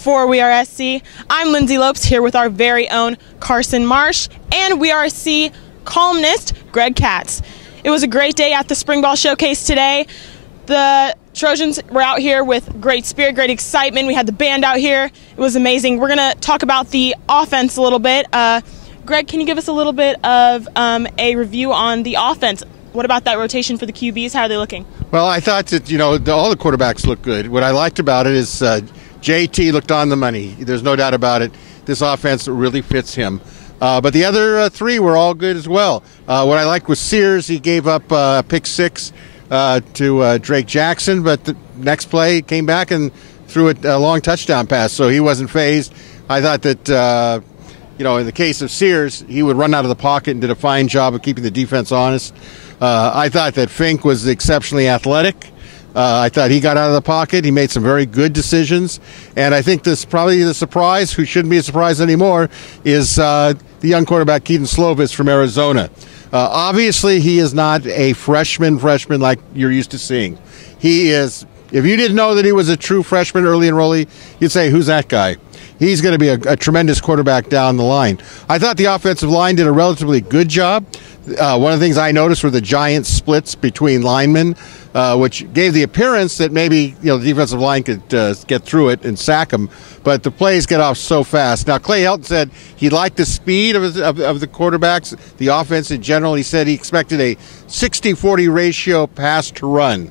For WeAreSC, I'm Lyndsey Lopes here with our very own Carson Marsh and WeAreSC columnist Greg Katz. It was a great day at the Spring Ball Showcase today. The Trojans were out here with great spirit, great excitement. We had the band out here. It was amazing. We're going to talk about the offense a little bit. Greg, can you give us a little bit of a review on the offense? What about that rotation for the QBs? How are they looking? Well, I thought that, all the quarterbacks look good. What I liked about it is JT looked on the money. There's no doubt about it. This offense really fits him. But the other three were all good as well. What I liked was Sears. He gave up pick 6 to Drake Jackson, but the next play he came back and threw a long touchdown pass, so he wasn't fazed. I thought that, in the case of Sears, he would run out of the pocket and did a fine job of keeping the defense honest. I thought that Fink was exceptionally athletic. I thought he got out of the pocket. He made some very good decisions. And I think this probably the surprise, who shouldn't be a surprise anymore, is the young quarterback Keaton Slovis from Arizona. Obviously, he is not a freshman like you're used to seeing. He is, if you didn't know that he was a true freshman early enrollee, you'd say, who's that guy? He's going to be a tremendous quarterback down the line. I thought the offensive line did a relatively good job. One of the things I noticed were the giant splits between linemen, which gave the appearance that maybe the defensive line could get through it and sack them. But the plays get off so fast. Now, Clay Helton said he liked the speed of the quarterbacks, the offense in general. He said he expected a 60-40 ratio pass to run.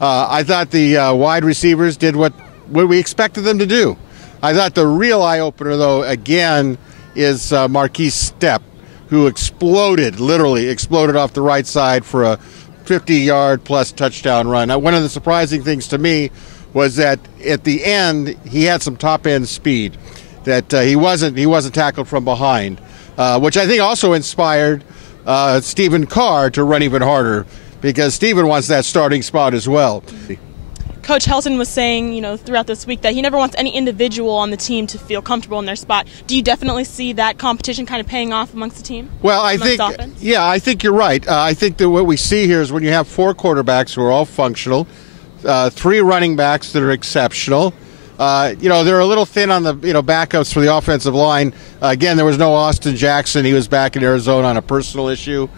I thought the wide receivers did what we expected them to do. I thought the real eye-opener, though, again, is Marquise Stepp, who literally exploded off the right side for a 50-yard-plus touchdown run. Now, one of the surprising things to me was that at the end, he had some top-end speed, that he wasn't tackled from behind, which I think also inspired Stephen Carr to run even harder, because Stephen wants that starting spot as well. Coach Helton was saying, throughout this week that he never wants any individual on the team to feel comfortable in their spot. Do you definitely see that competition kind of paying off amongst the team? Well, I think you're right. I think that what we see here is when you have 4 quarterbacks who are all functional, 3 running backs that are exceptional. They're a little thin on the backups for the offensive line. Again, there was no Austin Jackson. He was back in Arizona on a personal issue.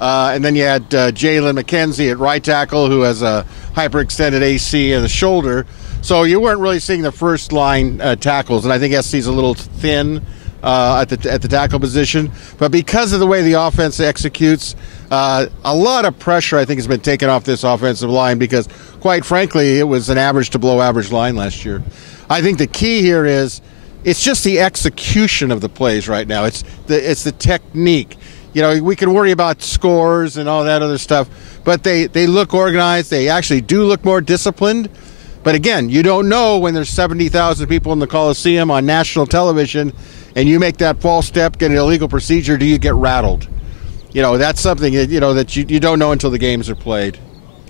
And then you had Jalen McKenzie at right tackle, who has a hyperextended AC in the shoulder. So you weren't really seeing the first line tackles, and I think SC's a little thin at the tackle position. But because of the way the offense executes, a lot of pressure I think has been taken off this offensive line, because quite frankly, it was an average to below average line last year. I think the key here is it's just the execution of the plays right now. It's the technique. We can worry about scores and all that other stuff, but they look organized. They actually do look more disciplined. But again, you don't know when there's 70,000 people in the Coliseum on national television and you make that false step, get an illegal procedure, do you get rattled? That's something that you don't know until the games are played.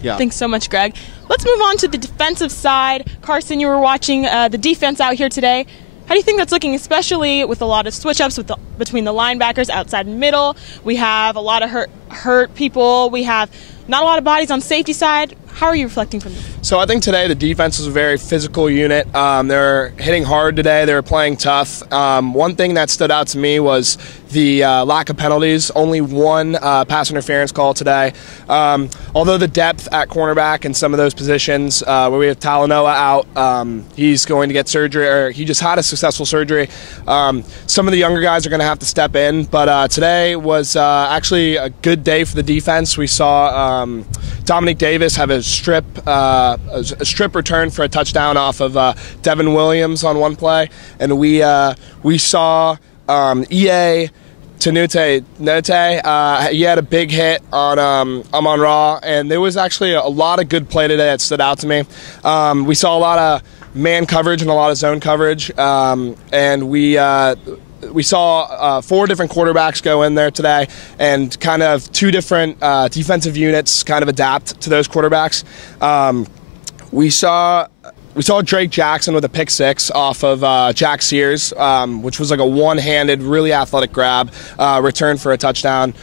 Yeah. Thanks so much, Greg. Let's move on to the defensive side. Carson, you were watching the defense out here today. How do you think that's looking, especially with a lot of switch-ups between the linebackers outside and middle? We have a lot of hurt people. We have not a lot of bodies on safety side. How are you reflecting from this? So I think today the defense was a very physical unit. They're hitting hard today. They were playing tough. One thing that stood out to me was the lack of penalties. Only 1 pass interference call today. Although the depth at cornerback and some of those positions where we have Talanoa out, he's going to get surgery, or he just had a successful surgery. Some of the younger guys are going to have to step in, but today was actually a good day for the defense. We saw Dominic Davis have a strip return for a touchdown off of Devin Williams on one play, and we saw EA Tenute, he had a big hit on Amon-Ra, and there was actually a lot of good play today that stood out to me. We saw a lot of man coverage and a lot of zone coverage, and we saw 4 different quarterbacks go in there today, and kind of 2 different defensive units kind of adapt to those quarterbacks. We saw we saw Drake Jackson with a pick six off of Jack Sears, which was like a one-handed, really athletic grab, return for a touchdown,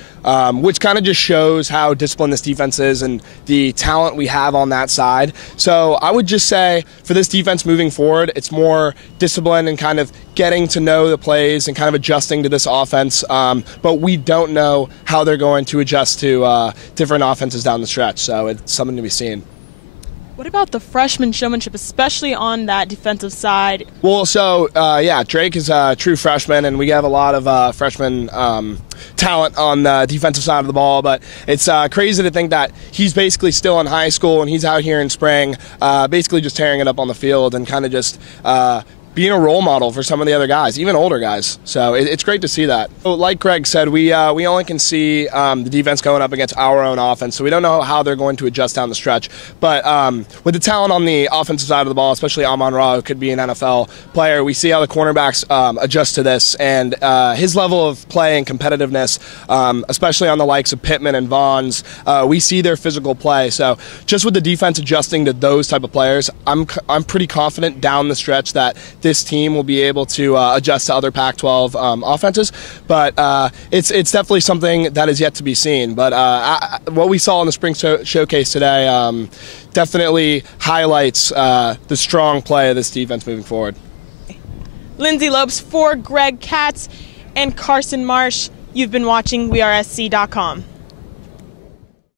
which kind of just shows how disciplined this defense is and the talent we have on that side. So I would just say for this defense moving forward, it's more discipline and kind of getting to know the plays and kind of adjusting to this offense. But we don't know how they're going to adjust to different offenses down the stretch. So it's something to be seen. What about the freshman showmanship, especially on that defensive side? Well, so, yeah, Drake is a true freshman, and we have a lot of freshman talent on the defensive side of the ball, but it's crazy to think that he's basically still in high school and he's out here in spring basically just tearing it up on the field and kind of just being a role model for some of the other guys, even older guys. So it's great to see that. So like Greg said, we only can see the defense going up against our own offense, so we don't know how they're going to adjust down the stretch. But with the talent on the offensive side of the ball, especially Amon-Ra, who could be an NFL player, we see how the cornerbacks adjust to this, and his level of play and competitiveness, especially on the likes of Pittman and Vaughns, we see their physical play. So just with the defense adjusting to those type of players, I'm pretty confident down the stretch that this team will be able to adjust to other Pac-12 offenses, but it's definitely something that is yet to be seen. But what we saw in the spring showcase today definitely highlights the strong play of this defense moving forward. Lyndsey Lopes for Greg Katz and Carson Marsh. You've been watching WeAreSC.com.